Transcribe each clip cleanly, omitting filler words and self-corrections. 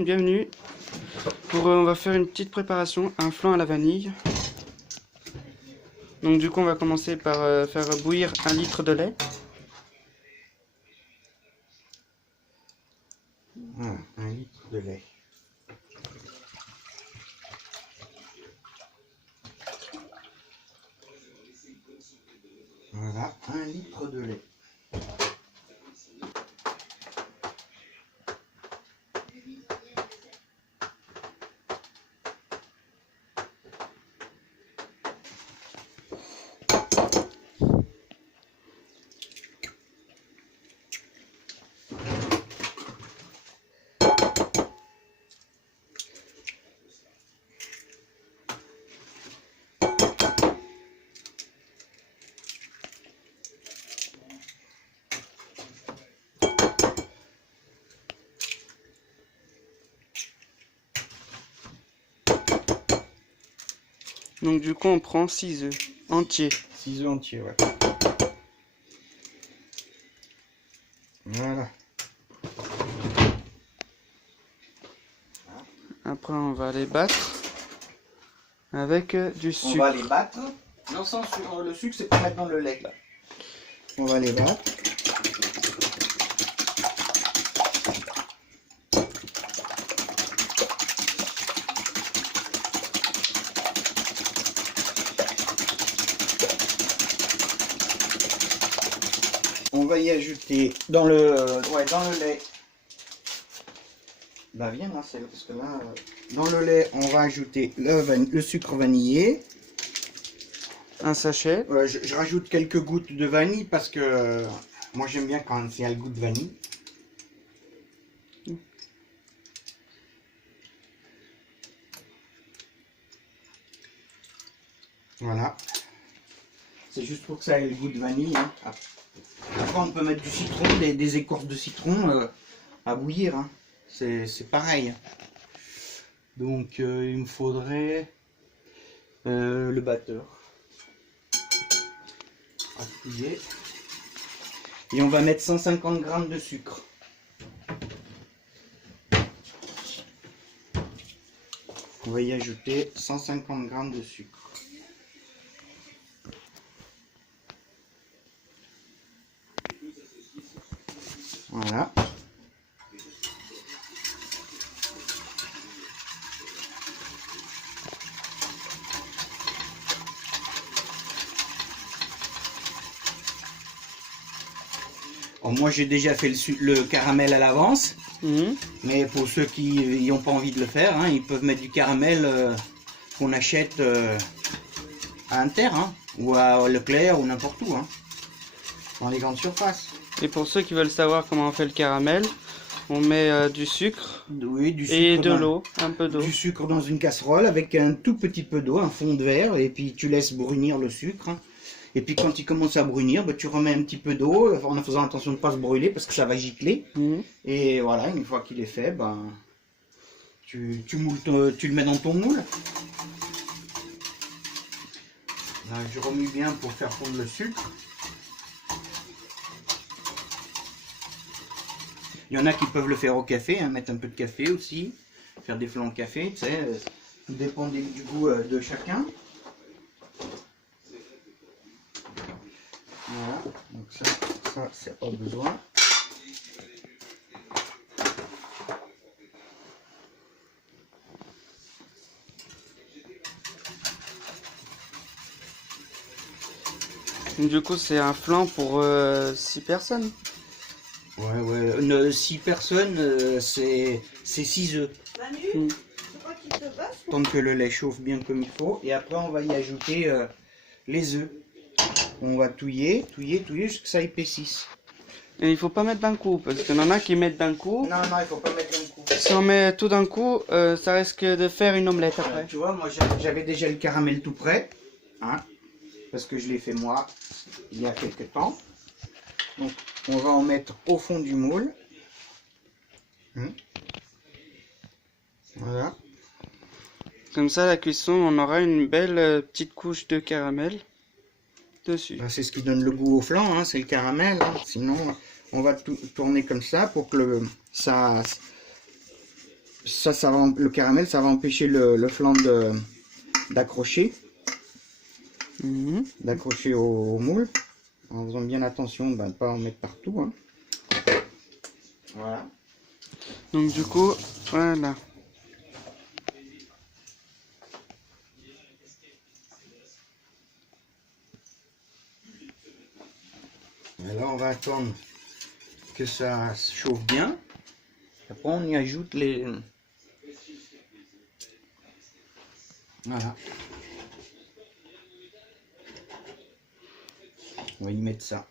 monde, bienvenue. On va faire une petite préparation, un flan à la vanille. Donc du coup on va commencer par faire bouillir 1 litre de lait. Voilà, 1 litre de lait. Voilà, 1 litre de lait. Donc du coup on prend 6 œufs entiers. 6 œufs entiers, ouais. Voilà. Après on va les battre avec du sucre. On va les battre. Non, sans le sucre, c'est pour mettre dans le lait là. On va les battre. On va y ajouter dans le lait. Bah viens là, parce que là, dans le lait, on va ajouter le sucre vanillé. Un sachet. Je rajoute quelques gouttes de vanille parce que moi j'aime bien quand il y a le goût de vanille. Voilà. C'est juste pour que ça ait le goût de vanille. Hein. Après on peut mettre du citron, des écorces de citron à bouillir. Hein. C'est pareil. Donc il me faudrait le batteur. Appuyer. Et on va mettre 150 g de sucre. On va y ajouter 150 g de sucre. Voilà. Alors moi j'ai déjà fait le caramel à l'avance, mais pour ceux qui n'ont pas envie de le faire, hein, ils peuvent mettre du caramel qu'on achète à Inter, hein, ou à Leclerc ou n'importe où, hein, dans les grandes surfaces. Et pour ceux qui veulent savoir comment on fait le caramel, on met du sucre, oui, du sucre et de l'eau, un peu d'eau. Du sucre dans une casserole avec un tout petit peu d'eau, un fond de verre, et puis tu laisses brunir le sucre. Hein. Et puis quand il commence à brunir, bah, tu remets un petit peu d'eau en faisant attention de ne pas se brûler parce que ça va gicler. Et voilà, une fois qu'il est fait, bah, tu le mets dans ton moule. Là, je remue bien pour faire fondre le sucre. Il y en a qui peuvent le faire au café, hein, mettre un peu de café aussi, faire des flans de café, tu sais, tout dépend du goût de chacun. Voilà, donc ça c'est pas besoin. Du coup c'est un flan pour 6 personnes. Ouais, 6 personnes, c'est 6 œufs. Tant que le lait chauffe bien comme il faut. Et après, on va y ajouter les œufs. On va touiller jusqu'à ce que ça épaississe. Et il faut pas mettre d'un coup, parce qu'il y en a qui mettent d'un coup. Non, il faut pas mettre d'un coup. Si on met tout d'un coup, ça risque de faire une omelette après. Tu vois, moi j'avais déjà le caramel tout prêt. Hein, parce que je l'ai fait moi il y a quelques temps. Donc, on va en mettre au fond du moule. Voilà. Comme ça, à la cuisson, on aura une belle petite couche de caramel dessus. C'est ce qui donne le goût au flan, hein, c'est le caramel. Hein. Sinon, on va tourner comme ça pour que ça le caramel, ça va empêcher le flan d'accrocher. D'accrocher au moule. En faisant bien attention de ne pas en mettre partout. Hein. Voilà. Donc du coup, voilà. Et là, on va attendre que ça se chauffe bien. Après, on y ajoute les... Voilà. On va y mettre ça.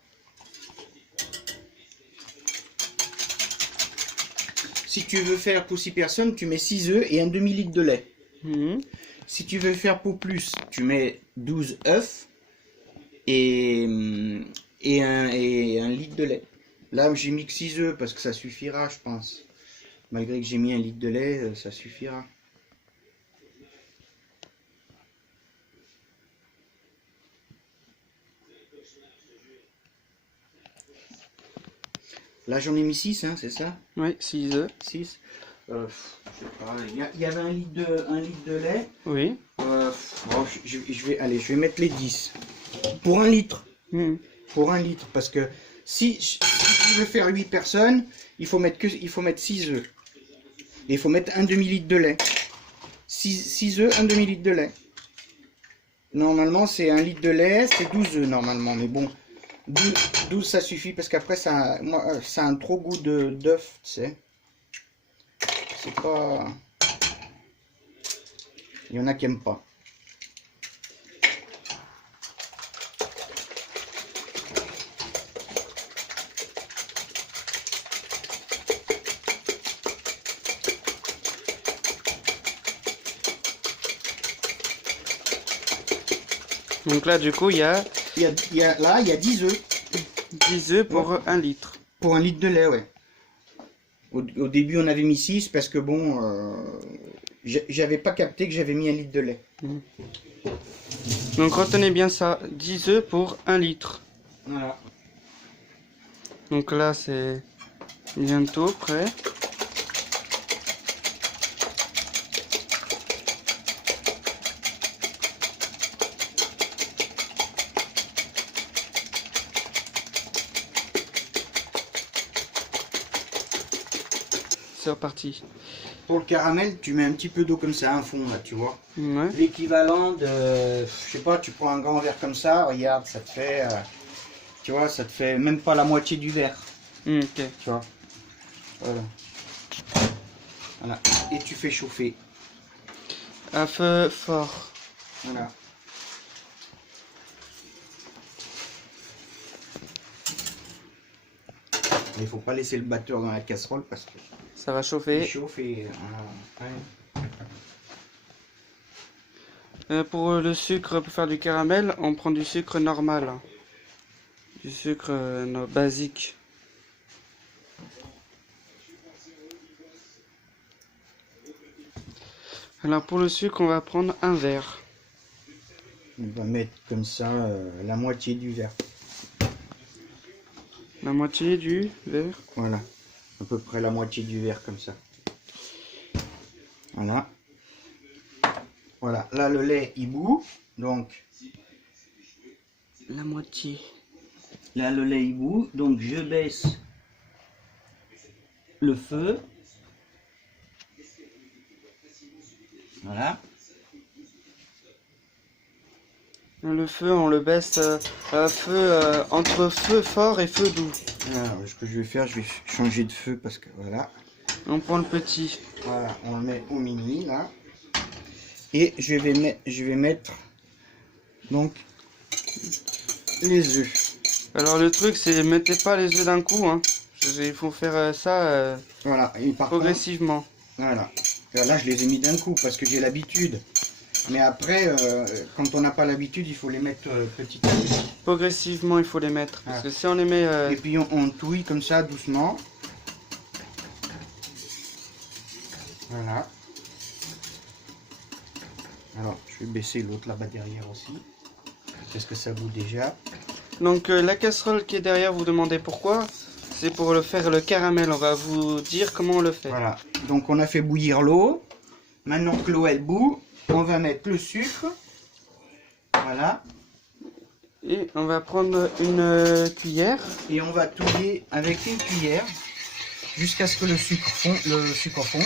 Si tu veux faire pour 6 personnes, tu mets 6 œufs et un demi-litre de lait. Si tu veux faire pour plus, tu mets 12 œufs et un litre de lait. Là, j'ai mis que 6 œufs parce que ça suffira, je pense. Malgré que j'ai mis un litre de lait, ça suffira. Là, j'en ai mis 6, hein, c'est ça? Oui, 6 œufs. 6. Je sais pas, il y avait un litre de lait. Oui. Bon, je vais mettre les 10. Pour 1 litre. Pour 1 litre. Parce que si tu veux faire 8 personnes, il faut mettre 6 œufs. Et il faut mettre un demi-litre de lait. 6 œufs, un demi-litre de lait. Normalement, c'est 1 litre de lait, c'est 12 œufs normalement. Mais bon, 12 ça suffit parce qu'après, ça a un trop goût d'œuf, tu sais. C'est pas... Il y en a qui n'aiment pas. Donc là, du coup, il y a 10 œufs. 10 œufs pour 1 litre. Pour 1 litre de lait, ouais. Au début, on avait mis 6 parce que bon, j'avais pas capté que j'avais mis 1 litre de lait. Donc retenez bien ça, 10 œufs pour 1 litre. Voilà. Donc là, c'est bientôt prêt. C'est reparti. Pour le caramel, tu mets un petit peu d'eau comme ça, un fond là, tu vois. Ouais. L'équivalent de, je sais pas, tu prends un grand verre comme ça, regarde, ça te fait, tu vois, ça te fait même pas la moitié du verre. Ok. Tu vois. Voilà. Voilà. Et tu fais chauffer. À feu fort. Voilà. Il faut pas laisser le batteur dans la casserole parce que Ça va il chauffer. chauffe et Pour le sucre, pour faire du caramel, on prend du sucre normal. Du sucre basique. Alors pour le sucre, on va prendre un verre. on va mettre comme ça la moitié du verre. La moitié du verre. Voilà. À peu près la moitié du verre comme ça. Voilà. Voilà. Là le lait il bout. Donc La moitié. là le lait il bout. Donc je baisse le feu. Voilà. Le feu, on le baisse à feu entre feu fort et feu doux. Alors, ce que je vais faire, je vais changer de feu parce que voilà. On prend le petit. Voilà, on le met au mini là. Et je vais mettre donc les œufs. Alors le truc, c'est mettez pas les œufs d'un coup. Hein. Il faut faire ça Voilà, et par contre, progressivement. voilà. Là, je les ai mis d'un coup parce que j'ai l'habitude. Mais après, quand on n'a pas l'habitude, il faut les mettre petit à petit. Progressivement, il faut les mettre. Parce Ah. que si on les met... Et puis on touille comme ça, doucement. Voilà. Alors, je vais baisser l'autre là-bas derrière aussi. Parce que ça bout déjà. Donc la casserole qui est derrière, vous demandez pourquoi? c'est pour le faire le caramel. On va vous dire comment on le fait. Voilà. Donc on a fait bouillir l'eau. Maintenant que l'eau elle bout, on va mettre le sucre. Voilà. Et on va prendre une cuillère. Et on va touiller avec une cuillère jusqu'à ce que le sucre fonde.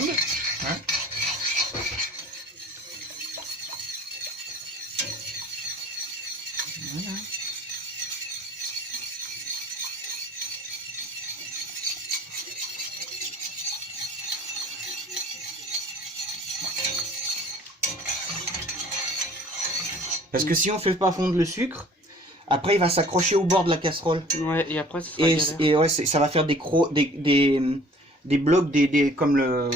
Hein. Voilà. Parce que si on fait pas fondre le sucre, après il va s'accrocher au bord de la casserole. Ouais, et après, ça sera galère. Et ouais, ça va faire des blocs, comme le,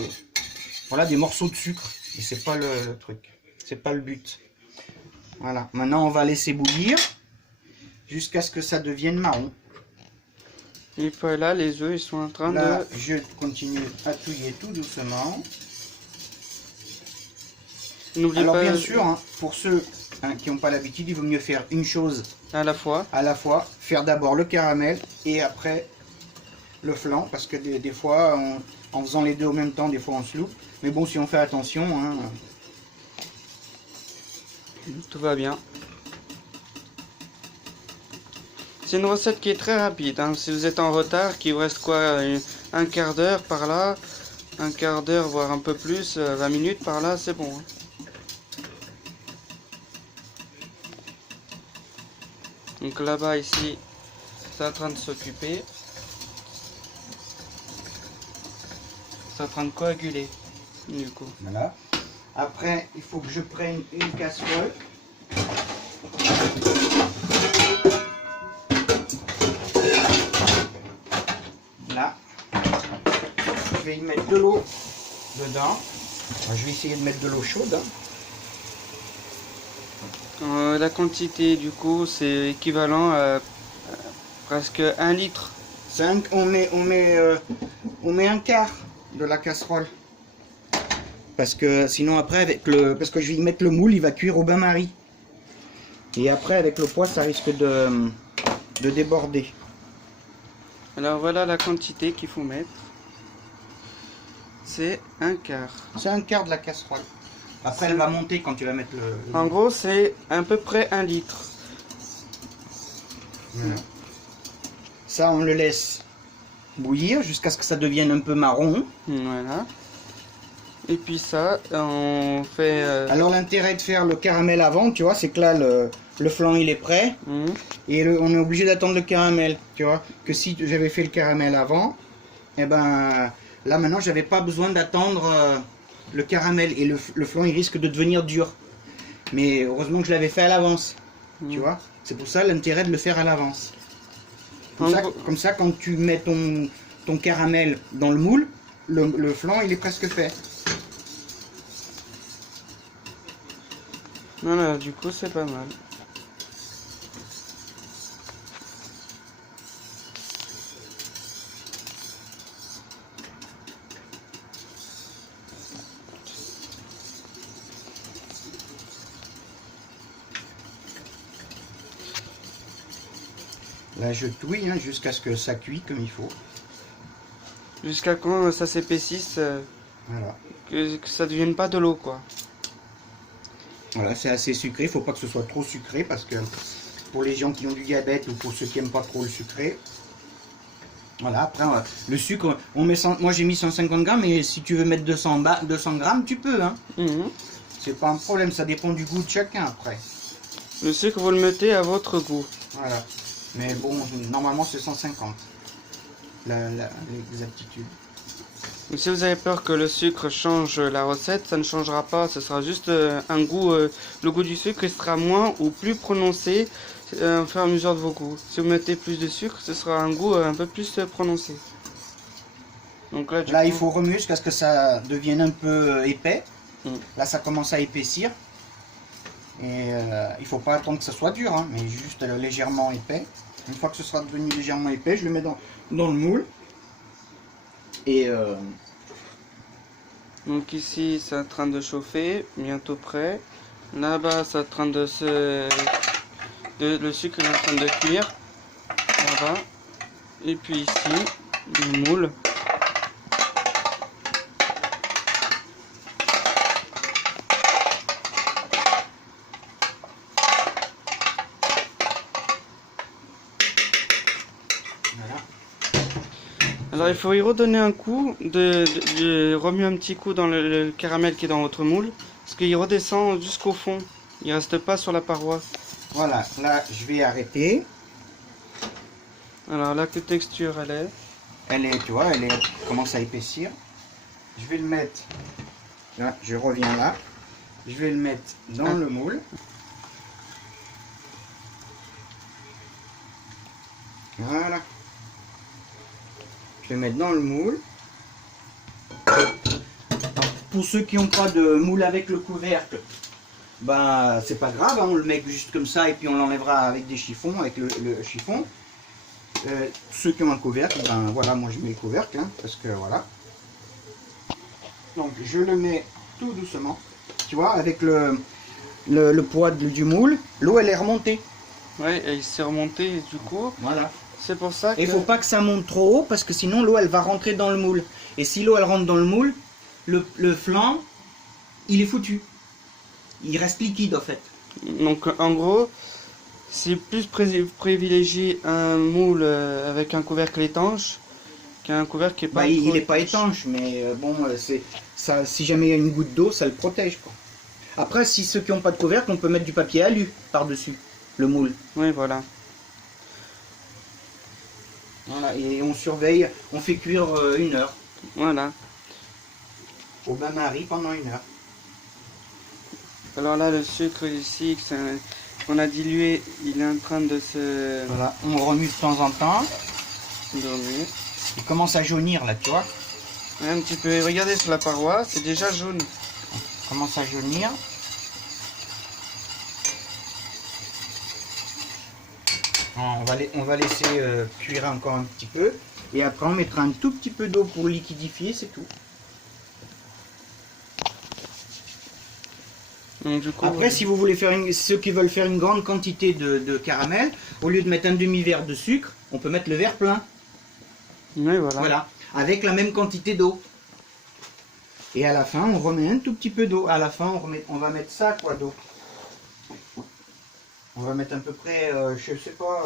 voilà, des morceaux de sucre. Et c'est pas le truc, c'est pas le but. Voilà. Maintenant, on va laisser bouillir jusqu'à ce que ça devienne marron. Et puis là, les œufs, ils sont en train Là, de... je continue à touiller tout doucement. N'oubliez Alors pas bien sûr, hein, pour ceux qui n'ont pas l'habitude, il vaut mieux faire une chose à la fois. à la fois. Faire d'abord le caramel et après le flan, parce que des fois, en faisant les deux en même temps, des fois on se loupe. Mais bon, si on fait attention, hein, Tout va bien. C'est une recette qui est très rapide. Hein. Si vous êtes en retard, qu'il vous reste quoi, un quart d'heure par là, un quart d'heure, voire un peu plus, 20 minutes par là, c'est bon. Hein. Donc là-bas, ici, c'est en train de s'occuper. C'est en train de coaguler, du coup. voilà. Après, il faut que je prenne une casserole. Là, je vais y mettre de l'eau dedans. Alors, je vais essayer de mettre de l'eau chaude. La quantité, du coup, c'est équivalent à presque 1 litre. On met un quart de la casserole. Parce que sinon après, parce que je vais y mettre le moule, il va cuire au bain-marie. Et après, avec le poids, ça risque de déborder. Alors voilà la quantité qu'il faut mettre. C'est un quart. C'est un quart de la casserole. Après, elle va monter quand tu vas mettre le... En gros, c'est à peu près 1 litre. Voilà. Ça, on le laisse bouillir jusqu'à ce que ça devienne un peu marron. Voilà. Et puis ça, on fait... Alors l'intérêt de faire le caramel avant, tu vois, c'est que là, le flan, il est prêt. Et on est obligé d'attendre le caramel, tu vois. Que si j'avais fait le caramel avant, et ben là maintenant, j'avais pas besoin d'attendre le caramel. Et le flan, il risque de devenir dur. Mais heureusement que je l'avais fait à l'avance, tu vois. C'est pour ça l'intérêt de le faire à l'avance. Comme ça, quand tu mets ton caramel dans le moule, le flan, il est presque fait. Voilà, du coup, c'est pas mal. Là, je touille hein, jusqu'à ce que ça cuit comme il faut. Jusqu'à quand ça s'épaississe, Voilà. que ça devienne pas de l'eau, quoi. Voilà, c'est assez sucré. Il ne faut pas que ce soit trop sucré parce que pour les gens qui ont du diabète ou pour ceux qui n'aiment pas trop le sucré. Voilà, après, le sucre, moi j'ai mis 150 grammes, mais si tu veux mettre 200 grammes, tu peux. Hein. C'est pas un problème, ça dépend du goût de chacun après. Le sucre, vous le mettez à votre goût. Voilà. Mais bon, normalement c'est 150, l'exactitude. Si vous avez peur que le sucre change la recette, ça ne changera pas. Ce sera juste un goût. Le goût du sucre sera moins ou plus prononcé au fur et à mesure de vos goûts. Si vous mettez plus de sucre, ce sera un goût un peu plus prononcé. Donc là, il faut remuer jusqu'à ce que ça devienne un peu épais. Là, ça commence à épaissir. Et il faut pas attendre que ça soit dur, hein, mais juste légèrement épais. Une fois que ce sera devenu légèrement épais, je le mets dans le moule. Et donc ici, c'est en train de chauffer, bientôt prêt. Là-bas, c'est en train de se... le sucre est en train de cuire. Là-bas. Et puis ici, le moule. Voilà. Alors il faut y redonner un coup, de remuer un petit coup dans le caramel qui est dans votre moule, parce qu'il redescend jusqu'au fond, il reste pas sur la paroi. Voilà, là je vais arrêter. Alors là, quelle texture elle est? Elle est, tu vois, elle commence à épaissir. Je vais le mettre, là, je reviens là. Je vais le mettre dans le moule. Voilà. Je vais mettre dans le moule. Pour ceux qui n'ont pas de moule avec le couvercle, ben c'est pas grave, hein, on le met juste comme ça et puis on l'enlèvera avec des chiffons, avec le chiffon. Ceux qui ont un couvercle, ben voilà, moi je mets le couvercle, hein, parce que voilà. Donc je le mets tout doucement, tu vois, avec le poids du moule, l'eau elle est remontée. Ouais, et il s'est remonté du coup. Voilà. C'est pour ça que... Et il ne faut pas que ça monte trop haut parce que sinon l'eau elle va rentrer dans le moule. Et si l'eau elle rentre dans le moule, le flan il est foutu. Il reste liquide en fait. Donc en gros, c'est plus privilégier un moule avec un couvercle étanche qu'un couvercle qui est pas... Bah, il n'est pas étanche, mais bon, c'est ça. Si jamais il y a une goutte d'eau, ça le protège, quoi. Après, si ceux qui n'ont pas de couvercle, on peut mettre du papier alu par-dessus le moule. Oui, voilà. Voilà, et on surveille, on fait cuire 1 heure Voilà. au bain-marie pendant 1 heure. Alors là, le sucre ici qu'on a dilué, il est en train de se Voilà, on remue de temps en temps. dormir. Il commence à jaunir là, tu vois. Ouais, un petit peu. Regardez sur la paroi, c'est déjà jaune. Il commence à jaunir. On va laisser cuire encore un petit peu. Et après, on mettra un tout petit peu d'eau pour liquidifier, c'est tout. Donc, du coup, Après, si vous voulez faire ceux qui veulent faire une grande quantité de caramel, au lieu de mettre un demi-verre de sucre, on peut mettre le verre plein. oui, voilà. Voilà, avec la même quantité d'eau. Et à la fin, on remet un tout petit peu d'eau. À la fin, on va mettre ça, quoi, d'eau. On va mettre à peu près, je sais pas,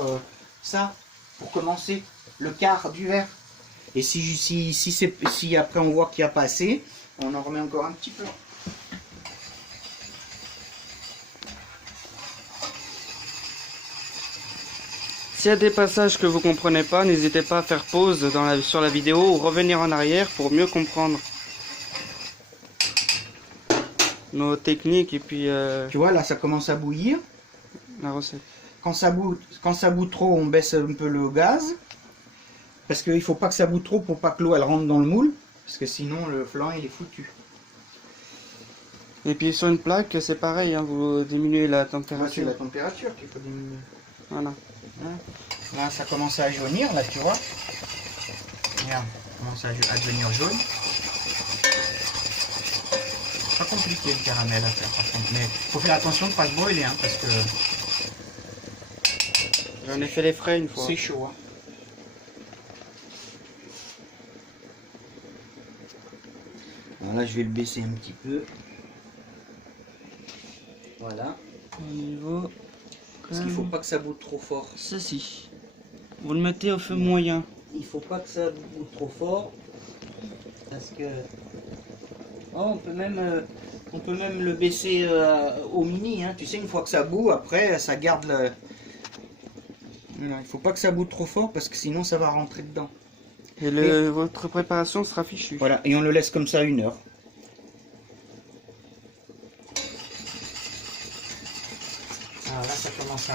ça, pour commencer, le quart du verre. Et si après on voit qu'il n'y a pas assez, on en remet encore un petit peu. S'il y a des passages que vous comprenez pas, n'hésitez pas à faire pause sur la vidéo ou revenir en arrière pour mieux comprendre nos techniques et puis Tu vois, là, ça commence à bouillir. la recette. Quand ça bout trop, on baisse un peu le gaz. Parce qu'il ne faut pas que ça bout trop pour pas que l'eau elle rentre dans le moule. Parce que sinon, le flan, il est foutu. Et puis sur une plaque, c'est pareil, hein, vous diminuez la Ouais, c'est température. la température qu'il faut diminuer. Voilà. Là, ça commence à jaunir, là, tu vois. Regarde, ça commence à devenir jaune. C'est pas compliqué le caramel à faire, par contre. Mais faut faire attention de ne pas se brûler, hein, parce que J'en ai fait les frais une fois. c'est chaud. Hein. Alors là, je vais le baisser un petit peu. Voilà. Au niveau... Parce qu'il faut pas que ça boute trop fort. Ceci. Vous le mettez au feu moyen. Il faut pas que ça boute trop fort. Parce que... Oh, on peut même le baisser au mini. Hein. Tu sais, une fois que ça bout, après, ça garde le... Voilà, il faut pas que ça boute trop fort parce que sinon ça va rentrer dedans. Et votre préparation sera fichue. Voilà, et on le laisse comme ça 1 heure. Alors là, ça commence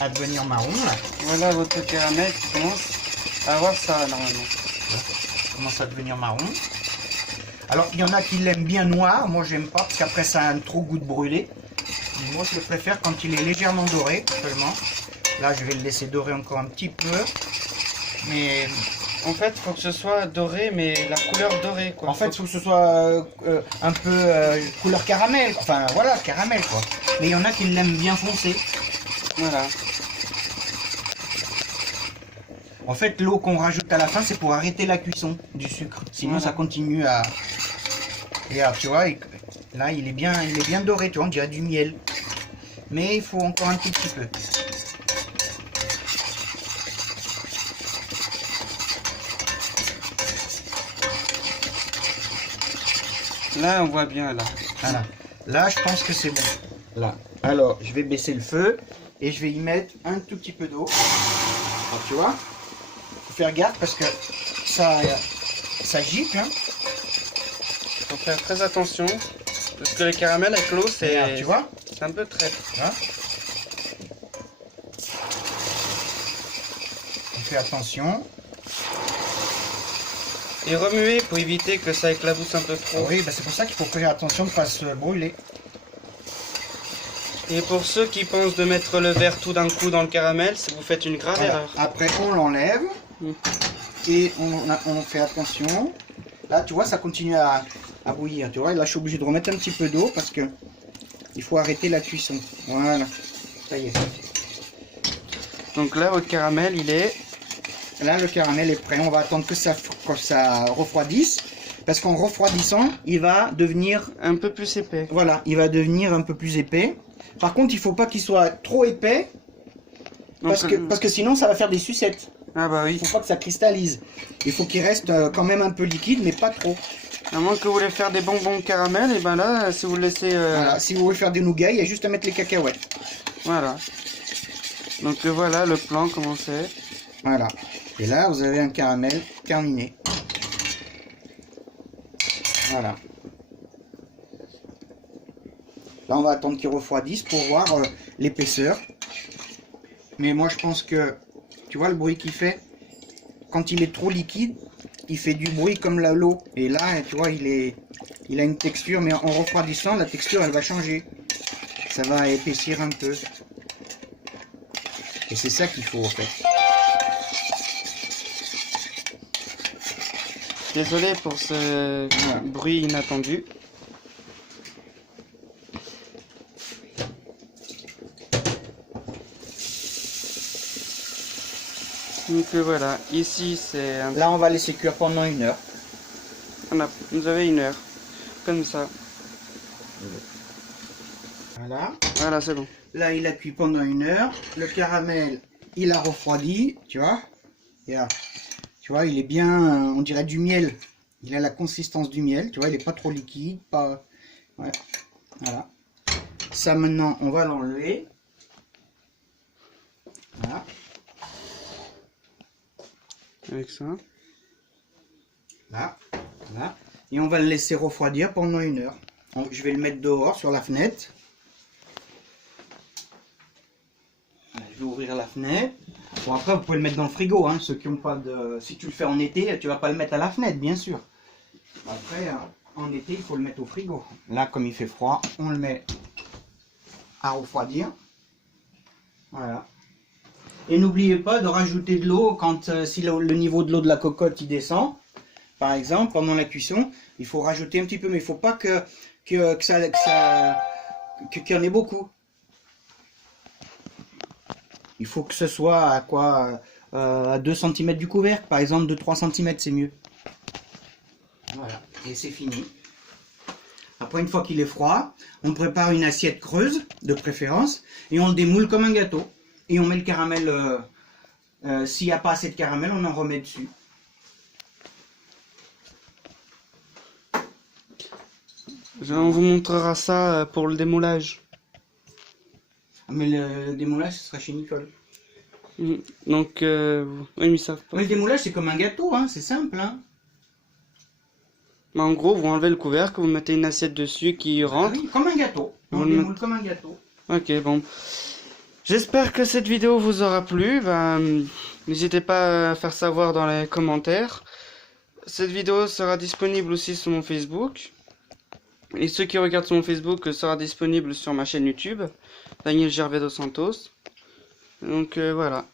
à devenir marron. Là. Voilà votre caramel qui commence à avoir ça normalement. Ça commence à devenir marron. Alors, il y en a qui l'aiment bien noir. Moi, j'aime pas parce qu'après, ça a un trop goût de brûlé. Mais moi, je le préfère quand il est légèrement doré seulement. Là, je vais le laisser dorer encore un petit peu. Mais En fait, il faut que ce soit doré, mais la couleur dorée, quoi. en fait, il faut que ce soit un peu couleur caramel. Enfin, voilà, caramel, quoi. Mais il y en a qui l'aiment bien foncé. Voilà. En fait, l'eau qu'on rajoute à la fin, c'est pour arrêter la cuisson du sucre. Sinon, ça continue à... Regarde, tu vois, là, il est bien doré, tu vois, on dirait du miel. Mais il faut encore un tout petit peu. Là, on voit bien, là. Voilà. Là, je pense que c'est bon. Là. Alors, je vais baisser le feu et je vais y mettre un tout petit peu d'eau. Alors, tu vois, faut faire gaffe parce que ça gicle. Hein. Faut faire très attention. Parce que le caramel avec l'eau, c'est... Tu vois, c'est un peu traître. hein. On fait attention. Et remuer pour éviter que ça éclabousse un peu trop. Oui, bah c'est pour ça qu'il faut faire attention de ne pas se brûler. Et pour ceux qui pensent de mettre le verre tout d'un coup dans le caramel, vous faites une grave Voilà. erreur. Après, on l'enlève et on fait attention. Là, tu vois, ça continue à bouillir. Tu vois, et là, je suis obligé de remettre un petit peu d'eau parce que il faut arrêter la cuisson. Voilà, ça y est. Donc là, votre caramel, il est... Là, le caramel est prêt. On va attendre que ça refroidisse. Parce qu'en refroidissant, il va devenir... un peu plus épais. Voilà, il va devenir un peu plus épais. Par contre, il ne faut pas qu'il soit trop épais. Parce que sinon, ça va faire des sucettes. Ah bah oui. Il ne faut pas que ça cristallise. Il faut qu'il reste quand même un peu liquide, mais pas trop. À moins que vous voulez faire des bonbons de caramel, et ben là, si vous le laissez... Voilà, si vous voulez faire des nougats, il y a juste à mettre les cacahuètes. Voilà. Donc voilà le plan, comment c'est. Voilà. Et là, vous avez un caramel terminé. Voilà. Là, on va attendre qu'il refroidisse pour voir l'épaisseur. Mais moi, je pense que, tu vois le bruit qu'il fait? Quand il est trop liquide, il fait du bruit comme l'eau. Et là, tu vois, il a une texture, mais en refroidissant, la texture, elle va changer. Ça va épaissir un peu. Et c'est ça qu'il faut, en fait. Désolé pour ce bruit inattendu. Donc voilà, ici c'est un... Là, on va laisser cuire pendant 1 heure. Vous avez 1 heure, comme ça. Voilà. Voilà, c'est bon. Là, il a cuit pendant 1 heure. Le caramel, il a refroidi, tu vois. Tu vois, il est bien, on dirait du miel. Il a la consistance du miel, tu vois, il n'est pas trop liquide, pas... Ouais. Voilà. Ça, maintenant, on va l'enlever. Voilà. Avec ça. Là. Voilà. Et on va le laisser refroidir pendant 1 heure. Je vais le mettre dehors, sur la fenêtre. Voilà, je vais ouvrir la fenêtre. Bon, après, vous pouvez le mettre dans le frigo, hein, ceux qui n'ont pas de... Si tu le fais en été, tu vas pas le mettre à la fenêtre, bien sûr. Après, en été, il faut le mettre au frigo. Là, comme il fait froid, on le met à refroidir. Voilà. Et n'oubliez pas de rajouter de l'eau quand si le niveau de l'eau de la cocotte il descend. Par exemple, pendant la cuisson, il faut rajouter un petit peu, mais il ne faut pas qu'il y en ait beaucoup. Il faut que ce soit à quoi à 2 cm du couvercle, par exemple 2-3 cm, c'est mieux. Voilà, et c'est fini. Après, une fois qu'il est froid, on prépare une assiette creuse, de préférence, et on le démoule comme un gâteau. Et on met le caramel, s'il n'y a pas assez de caramel, on en remet dessus. On vous montrera ça pour le démoulage. Mais le démoulage, ce sera chez Nicole. Donc, oui, mais ils savent pas. Mais le démoulage, c'est comme un gâteau, hein, c'est simple. Hein. Mais en gros, vous enlevez le couvercle, vous mettez une assiette dessus qui rentre. Oui, comme un gâteau. On le démoule comme un gâteau. Ok, bon. J'espère que cette vidéo vous aura plu. N'hésitez pas à faire savoir dans les commentaires. Cette vidéo sera disponible aussi sur mon Facebook. Et ceux qui regardent sur mon Facebook sera disponible sur ma chaîne YouTube, Daniel Gervais dos Santos. Donc voilà.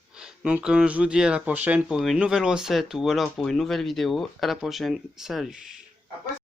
Donc je vous dis à la prochaine pour une nouvelle recette ou alors pour une nouvelle vidéo. À la prochaine. Salut. Après,